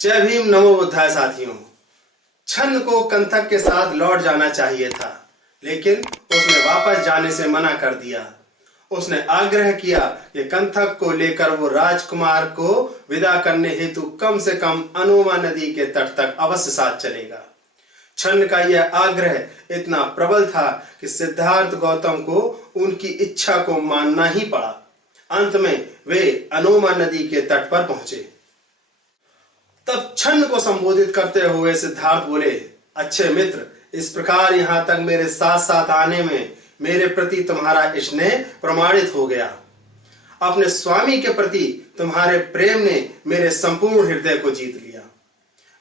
जय भीम नमो बुद्धाय साथियों। छन्न को कंथक के साथ लौट जाना चाहिए था, लेकिन उसने वापस जाने से मना कर दिया। उसने आग्रह किया कि कंथक को लेकर वो राजकुमार को विदा करने हेतु कम से कम अनोमा नदी के तट तक अवश्य साथ चलेगा। छन्न का यह आग्रह इतना प्रबल था कि सिद्धार्थ गौतम को उनकी इच्छा को मानना ही पड़ा। अंत में वे अनोमा नदी के तट पर पहुंचे। तब छन्न को संबोधित करते हुए सिद्धार्थ बोले, अच्छे मित्र, इस प्रकार यहां तक मेरे साथ साथ आने में मेरे प्रति तुम्हारा स्नेह प्रमाणित हो गया। अपने स्वामी के प्रति तुम्हारे प्रेम ने मेरे संपूर्ण हृदय को जीत लिया।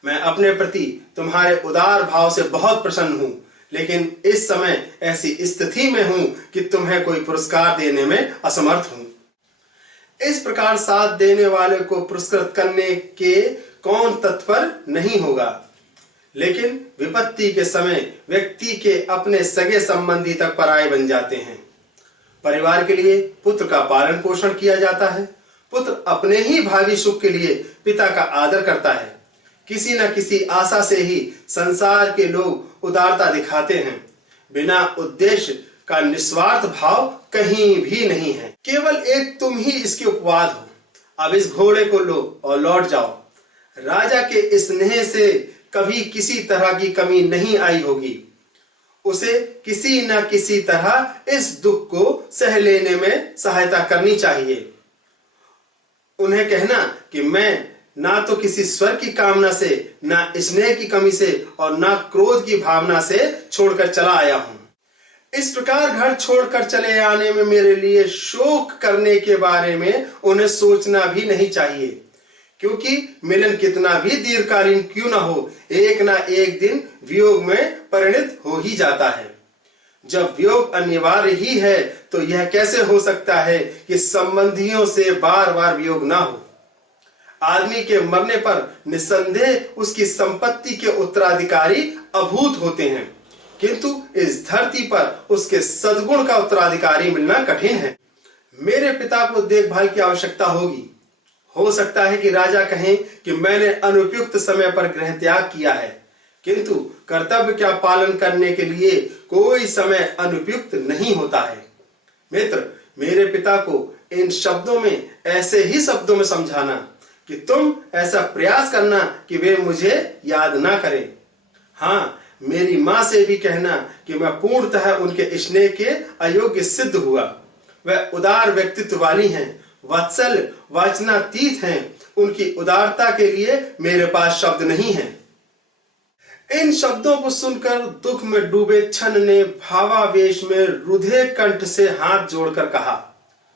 मैं अपने प्रति तुम्हारे उदार भाव से बहुत प्रसन्न हूं, लेकिन इस समय ऐसी स्थिति में हूं कि तुम्हें कोई पुरस्कार देने में असमर्थ हूं। इस प्रकार साथ देने वाले को पुरस्कृत करने के कौन तत्पर नहीं होगा, लेकिन विपत्ति के समय व्यक्ति के अपने सगे संबंधी तक पराये बन जाते हैं। परिवार के लिए पुत्र का पालन पोषण किया जाता है। पुत्र अपने ही भावी सुख के लिए पिता का आदर करता है। किसी न किसी आशा से ही संसार के लोग उदारता दिखाते हैं। बिना उद्देश्य का निस्वार्थ भाव कहीं भी नहीं है। केवल एक तुम ही इसके उपवाद हो। अब इस घोड़े को लो और लौट जाओ। राजा के स्नेह से कभी किसी तरह की कमी नहीं आई होगी। उसे किसी न किसी तरह इस दुख को सह लेने में सहायता करनी चाहिए। उन्हें कहना कि मैं ना तो किसी स्वर्ग की कामना से, ना स्नेह की कमी से और ना क्रोध की भावना से छोड़कर चला आया हूं। इस प्रकार घर छोड़कर चले आने में मेरे लिए शोक करने के बारे में उन्हें सोचना भी नहीं चाहिए, क्योंकि मिलन कितना भी दीर्घकालीन क्यों ना हो, एक ना एक दिन वियोग में परिणत हो ही जाता है। जब वियोग अनिवार्य ही है तो यह कैसे हो सकता है कि संबंधियों से बार बार वियोग ना हो। आदमी के मरने पर निस्संदेह उसकी संपत्ति के उत्तराधिकारी अभूत होते हैं, किंतु इस धरती पर उसके सद्गुण का उत्तराधिकारी मिलना कठिन है। मेरे पिता को देखभाल की आवश्यकता होगी। हो सकता है कि राजा कहें कि मैंने अनुपयुक्त समय पर गृह त्याग किया है, किंतु कर्तव्य का पालन करने के लिए कोई समय अनुपयुक्त नहीं होता है। मित्र, मेरे पिता को इन शब्दों में ऐसे ही शब्दों में समझाना कि तुम ऐसा प्रयास करना कि वे मुझे याद ना करें। हाँ, मेरी मां से भी कहना कि मैं पूर्णतः उनके स्नेह के अयोग्य सिद्ध हुआ। वह उदार व्यक्तित्व वाली हैं, वत्सल वाचनातीत हैं। उनकी उदारता के लिए मेरे पास शब्द नहीं है। इन शब्दों को सुनकर दुख में डूबे छन्न ने भावावेश में रुधे कंठ से हाथ जोड़कर कहा,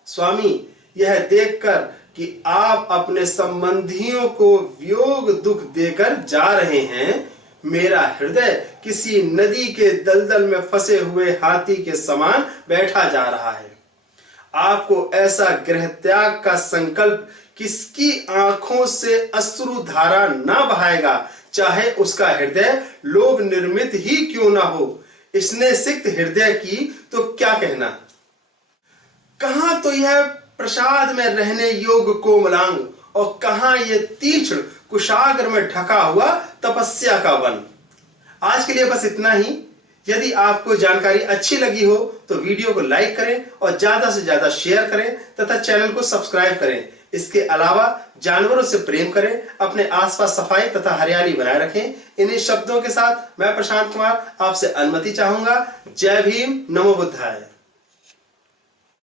स्वामी, यह देखकर कि आप अपने संबंधियों को वियोग दुख देकर जा रहे हैं, मेरा हृदय किसी नदी के दलदल में फंसे हुए हाथी के समान बैठा जा रहा है। आपको ऐसा गृह त्याग का संकल्प किसकी आंखों से अश्रु धारा ना बहाएगा, चाहे उसका हृदय लोभ निर्मित ही क्यों ना हो। इसने सिक्त हृदय की तो क्या कहना। कहां तो यह प्रसाद में रहने योग्य कोमलांग और कहां ये तीक्ष्ण कुशाग्र में ढका हुआ तपस्या का वन। आज के लिए बस इतना ही। यदि आपको जानकारी अच्छी लगी हो तो वीडियो को लाइक करें और ज्यादा से ज्यादा शेयर करें तथा चैनल को सब्सक्राइब करें। इसके अलावा जानवरों से प्रेम करें, अपने आसपास सफाई तथा हरियाली बनाए रखें। इन्हीं शब्दों के साथ मैं प्रशांत कुमार आपसे अनुमति चाहूंगा। जय भीम, नमो बुद्धाय।